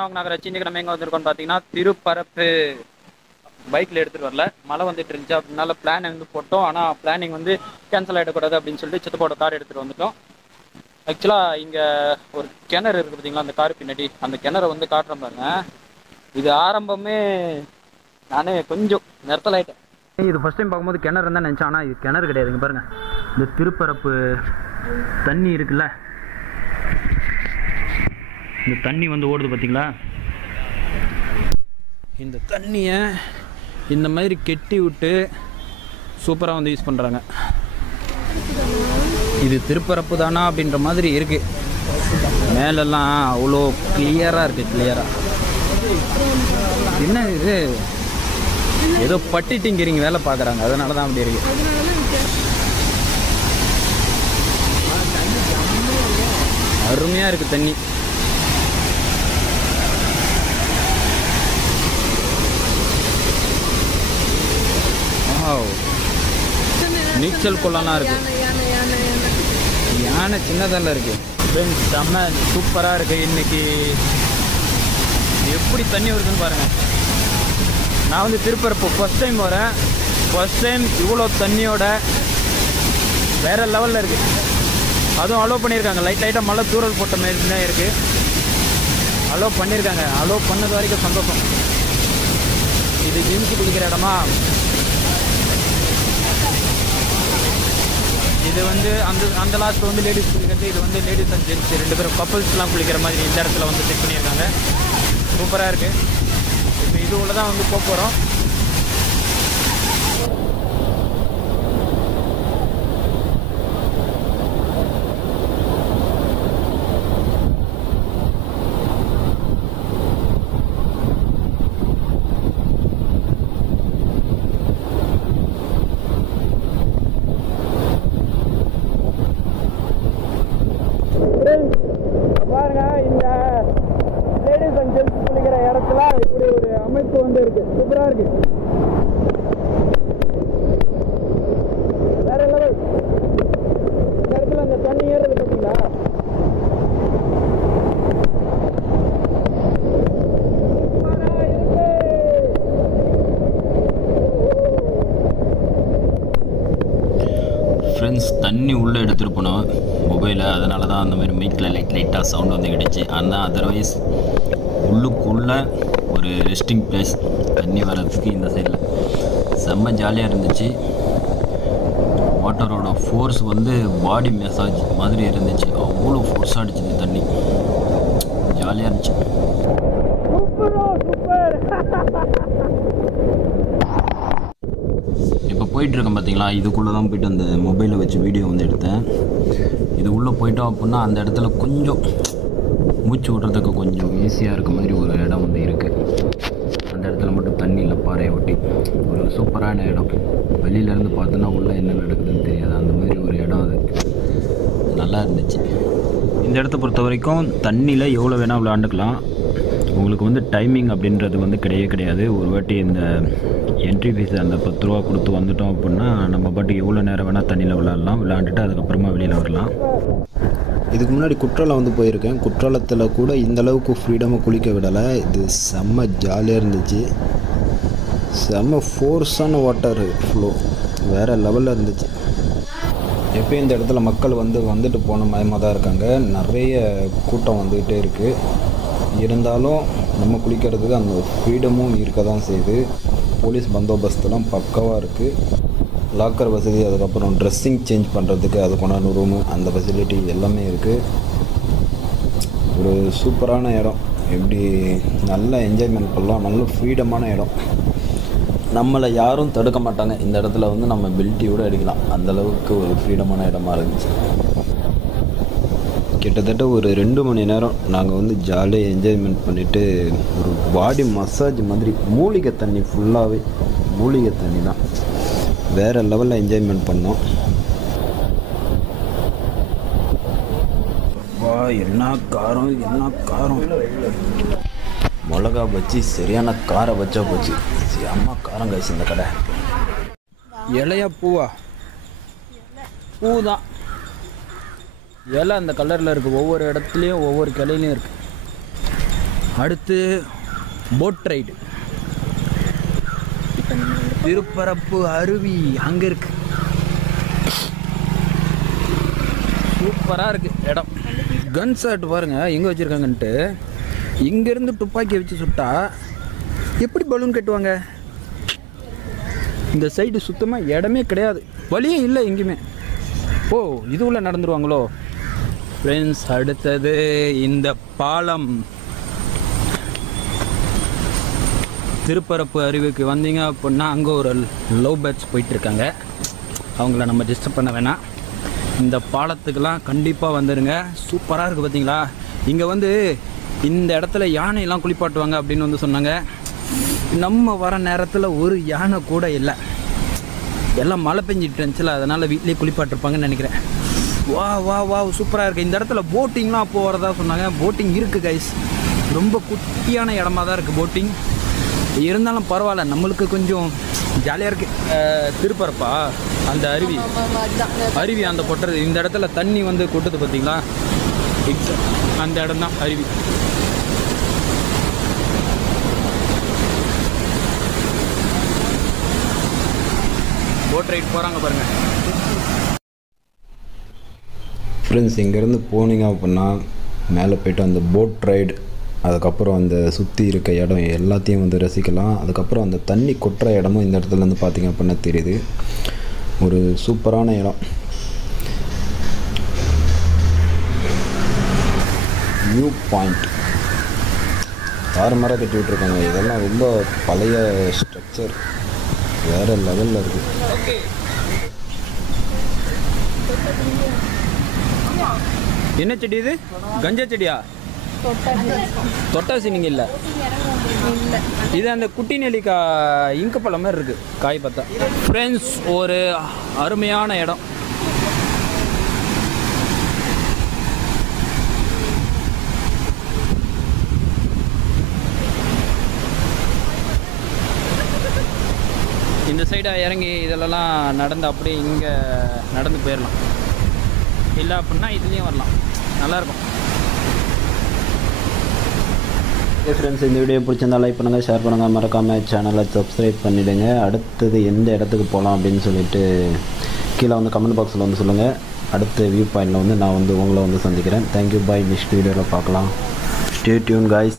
நான் நகராட்சி இன்னைக்கு நம்ம எங்கே வந்திருக்கோம்னு பார்த்தீங்கன்னா திருப்பரப்பு. பைக்கில் எடுத்துகிட்டு வரல, மழை வந்துட்டு இருந்துச்சு அப்படின்னால பிளான் வந்து போட்டோம். ஆனால் பிளானிங் வந்து கேன்சல் ஆகிடக்கூடாது அப்படின்னு சொல்லிட்டு சித்தப்போட கார் எடுத்துகிட்டு வந்துட்டோம். ஆக்சுவலாக இங்கே ஒரு கிணறு இருக்குது பார்த்தீங்களா, அந்த கார் பின்னாடி அந்த கிணறை வந்து காட்டுறேன் பாருங்க. இது ஆரம்பமே நானே கொஞ்சம் நிறுத்தல் ஆகிட்டேன். இது ஃபஸ்ட் டைம் பார்க்கும்போது கிணறு தான் நினச்சேன், ஆனால் இது கிணறு கிடையாதுங்க. பாருங்கள், இந்த திருப்பரப்பு தண்ணி இருக்குல்ல, இந்த தண்ணி வந்து ஓடுது பார்த்தீங்களா. இந்த தண்ணியை இந்த மாதிரி கெட்டி விட்டு சூப்பராக வந்து யூஸ் பண்ணுறாங்க. இது திருப்பரப்பு தானா அப்படின்ற மாதிரி இருக்குது. மேலெல்லாம் அவ்வளோ கிளியராக இருக்குது. கிளியராக என்ன இது, ஏதோ பட்டி டிங்கரிங் வேலை பார்க்குறாங்க, அதனால தான் அப்படி இருக்குது. அருமையாக இருக்குது தண்ணி. நீச்சல் குளம்லாம் இருக்கு. யானை சின்னதெல்லாம் இருக்கு. செம்ம சூப்பராக இருக்கு. இன்னைக்கு எப்படி தண்ணி வருதுன்னு பாருங்க. நான் வந்து திருப்பரப்பு ஃபர்ஸ்ட் டைம் வரேன். ஃபர்ஸ்ட் டைம் இவ்வளோ தண்ணியோட வேற லெவலில் இருக்கு. அதுவும் அலோவ் பண்ணியிருக்காங்க. லைட்டாக மழை தூரல் போட்ட மாதிரி தான் இருக்கு. அலோவ் பண்ணியிருக்காங்க. அலோவ் பண்ணது வரைக்கும் சந்தோஷம். இது ஜிம்க்கு குளிக்கிற இடமா? இது வந்து அந்த லாஸ்ட் வந்து லேடிஸ் குளிக்கிறது. இது வந்து லேடிஸ் அண்ட் ஜென்ட்ஸ் ரெண்டு பேரும் கப்பல்ஸ்லாம் குளிக்கிற மாதிரி இந்த இடத்துல வந்து செட் பண்ணியிருக்காங்க. சூப்பராக இருக்குது. இப்போ இது உள்ள தான் வந்து போக போகிறோம். பாருங்க, இந்த லேடிஸ் அண்ட் ஜென்ட்ஸ் குளிக்கிற இடத்துல இப்படி ஒரு அமைப்பு வந்து இருக்கு. சூப்பரா இருக்கு. வேற லெவல். இந்த இடத்துல அந்த தண்ணி ஏறுது பார்த்தீங்களா? ஃப்ரெண்ட்ஸ், தண்ணி உள்ளே எடுத்துகிட்டு போனோம் மொபைலை. அதனால தான் அந்த மாதிரி மைக்கில் லைட்டாக சவுண்ட் வந்து கிடச்சி. ஆனால் அதர்வைஸ் உள்ளுக்குள்ளே ஒரு ரெஸ்டிங் பிளேஸ் தண்ணி வர்றதுக்கு இந்த சைடில் செம்ம ஜாலியாக இருந்துச்சு. வாட்டரோட ஃபோர்ஸ் வந்து பாடி மசாஜ் மாதிரி இருந்துச்சு. அவ்வளோ ஃபோர்ஸாக அடிச்சிது தண்ணி. ஜாலியாக இருந்துச்சு. இப்போ போயிட்டுருக்கேன் பார்த்தீங்களா, இதுக்குள்ளே தான் போய்ட்டு அந்த மொபைலை வச்சு வீடியோ வந்து எடுத்தேன். இது உள்ளே போயிட்டோம் அப்படின்னா அந்த இடத்துல கொஞ்சம் மூச்சு விடுறதுக்கு கொஞ்சம் ஈஸியாக இருக்க மாதிரி ஒரு இடம் வந்து இருக்குது. அந்த இடத்துல மட்டும் தண்ணியில் பாறையை ஒட்டி ஒரு சூப்பரான இடம். வெளியிலேருந்து பார்த்தோன்னா உள்ளே என்ன நடக்குதுன்னு தெரியாது. அந்த மாதிரி ஒரு இடம் அது. நல்லா இருந்துச்சு. இந்த இடத்த பொறுத்த வரைக்கும் தண்ணியில் எவ்வளோ வேணால் விளையாண்டுக்கலாம். உங்களுக்கு வந்து டைமிங் அப்படின்றது வந்து கிடையாது. ஒரு வாட்டி இந்த என்ட்ரி ஃபீஸ் அந்த 10 ரூபா கொடுத்து வந்துட்டோம் அப்படின்னா நம்ம பாட்டுக்கு எவ்வளோ நேரம் வேணால் தண்ணியில் விளையாண்டுட்டு அதுக்கப்புறமா வெளியில் வரலாம். இதுக்கு முன்னாடி குற்றாலம் வந்து போயிருக்கேன். குற்றாலத்தில் கூட இந்தளவுக்கு ஃப்ரீடமாக குளிக்க விடலை. இது செம்ம ஜாலியாக இருந்துச்சு. செம்ம ஃபோர்ஸான வாட்டர் ஃப்ளோ வேறு லெவலில் இருந்துச்சு. எப்பயும் இந்த இடத்துல மக்கள் வந்துட்டு போன மயமாக தான் இருக்காங்க. நிறைய கூட்டம் வந்துக்கிட்டே இருக்குது. இருந்தாலும் நம்ம குளிக்கிறதுக்கு அந்த ஃப்ரீடமும் இருக்க தான் செய்யுது. போலீஸ் பந்தோபஸ்தெல்லாம் பக்காவாக இருக்குது. லாக்கர் வசதி, அதுக்கப்புறம் ட்ரெஸ்ஸிங் சேஞ்ச் பண்ணுறதுக்கு அதுக்குண்டான ரூமு, அந்த ஃபெசிலிட்டி எல்லாமே இருக்குது. ஒரு சூப்பரான இடம். எப்படி நல்லா என்ஜாய்மெண்ட் பண்ணலாம். நல்ல ஃப்ரீடமான இடம். நம்மளை யாரும் தடுக்க மாட்டாங்க. இந்த இடத்துல வந்து நம்ம பெல்ட்டியோடு அடிக்கலாம். அந்தளவுக்கு ஒரு ஃப்ரீடமான இடமா இருந்துச்சு. கிட்டத்தட்ட ஒரு 2 மணி நேரம் நாங்கள் வந்து ஜாலியாக என்ஜாய்மெண்ட் பண்ணிவிட்டு ஒரு பாடி மசாஜ் மாதிரி மூலிகை தண்ணி, ஃபுல்லாகவே மூலிகை தண்ணி தான். வேறு லெவலில் என்ஜாய்மெண்ட் பண்ணோம். வா, என்ன காரம் மிளகா பச்சி, சரியான காரை வச்சா போச்சு. அம்மா காரம் காய்ச்சி இந்த கடை. இலையா பூவா? பூ தான். இலை அந்த கலரில் இருக்குது. ஒவ்வொரு இடத்துலையும் ஒவ்வொரு கிளையிலையும் இருக்குது. அடுத்து போட் ரைடு, திருப்பரப்பு அருவி அங்கே இருக்கு. சூப்பராக இருக்குது இடம். கன் ஷாட் பாருங்கள் எங்கே வச்சுருக்காங்கன்ட்டு. இங்கேருந்து துப்பாக்கி வச்சு சுட்டா எப்படி பலூன் கட்டுவாங்க? இந்த சைடு சுத்தமாக இடமே கிடையாது, வழியே இல்லை எங்கேயுமே. ஓ, இது உள்ள நடந்துருவாங்களோ ஃப்ரெண்ட்ஸ். அடுத்தது இந்த பாலம். திருப்பரப்பு அருவிக்கு வந்தீங்க அப்படின்னா அங்கே ஒரு லவ் பேர்ட்ஸ் போயிட்டுருக்காங்க, அவங்கள நம்ம டிஸ்டர்ப் பண்ண வேணாம். இந்த பாலத்துக்கெல்லாம் கண்டிப்பாக வந்துடுங்க. சூப்பராக இருக்குது பார்த்தீங்களா. இங்கே வந்து இந்த இடத்துல யானையெல்லாம் குளிப்பாட்டுவாங்க அப்படின்னு வந்து சொன்னாங்க. நம்ம வர நேரத்தில் ஒரு யானை கூட இல்லை, எல்லாம் மழை பெஞ்சிட்டு இருந்துச்சுல, அதனால் வீட்லேயே குளிப்பாட்டிருப்பாங்கன்னு நினைக்கிறேன். வா வா வா சூப்பராக இருக்குது. இந்த இடத்துல போட்டிங்லாம் போகிறதா சொன்னாங்க. போட்டிங் இருக்குது கைஸ், ரொம்ப குட்டியான இடமா தான் இருக்குது போட்டிங். இருந்தாலும் பரவாயில்ல, நம்மளுக்கு கொஞ்சம் ஜாலியாக இருக்குது. திருப்பரப்பா அந்த அருவி அந்த கொட்டுறது, இந்த இடத்துல தண்ணி வந்து கொட்டுது பார்த்தீங்களா, அந்த இடம் தான் அருவி. போட் ரைட் போகிறாங்க பாருங்கள் ஃப்ரெண்ட்ஸ். இங்கேருந்து போனீங்க அப்படின்னா மேலே போய்ட்டு அந்த போட் ரைடு, அதுக்கப்புறம் அந்த சுற்றி இருக்க இடம் எல்லாத்தையும் வந்து ரசிக்கலாம். அதுக்கப்புறம் அந்த தண்ணி கொட்டுற இடமும் இந்த இடத்துலேருந்து பார்த்திங்க அப்படின்னா தெரியுது. ஒரு சூப்பரான இடம். வியூ பாயிண்ட் தாறுமாறாக கட்டி விட்ருக்காங்க. இதெல்லாம் ரொம்ப பழைய ஸ்ட்ரக்சர், வேறு லெவலில் இருக்குது. என்ன செடி இது? கஞ்சா செடியா? தொட்டாசி நீங்கள் இல்லை, இது அந்த குட்டி நெல்லிக்காய் இங்கு பழம் மாதிரி இருக்குது காய் பார்த்தா. ஃப்ரெண்ட்ஸ், ஒரு அருமையான இடம். இந்த சைடை இறங்கி இதெல்லாம் நடந்து அப்படியே இங்கே நடந்து போயிடலாம், இல்லை அப்படின்னா இதுலேயும் வரலாம், நல்லாயிருக்கும். ஓகே ஃப்ரெண்ட்ஸ், இந்த வீடியோ பிடிச்சிருந்தா லைக் பண்ணுங்கள், ஷேர் பண்ணுங்கள், மறக்காமல் சேனலை சப்ஸ்கிரைப் பண்ணிவிடுங்க. அடுத்தது எந்த இடத்துக்கு போகலாம் அப்படின்னு சொல்லிட்டு கீழே வந்து கமெண்ட் பாக்ஸில் வந்து சொல்லுங்கள். அடுத்த வியூ பாயிண்டில் வந்து நான் வந்து உங்களை வந்து சந்திக்கிறேன். தேங்க்யூ, பாய். நெக்ஸ்ட் வீடியோவில் பார்க்கலாம். Stay tune guys.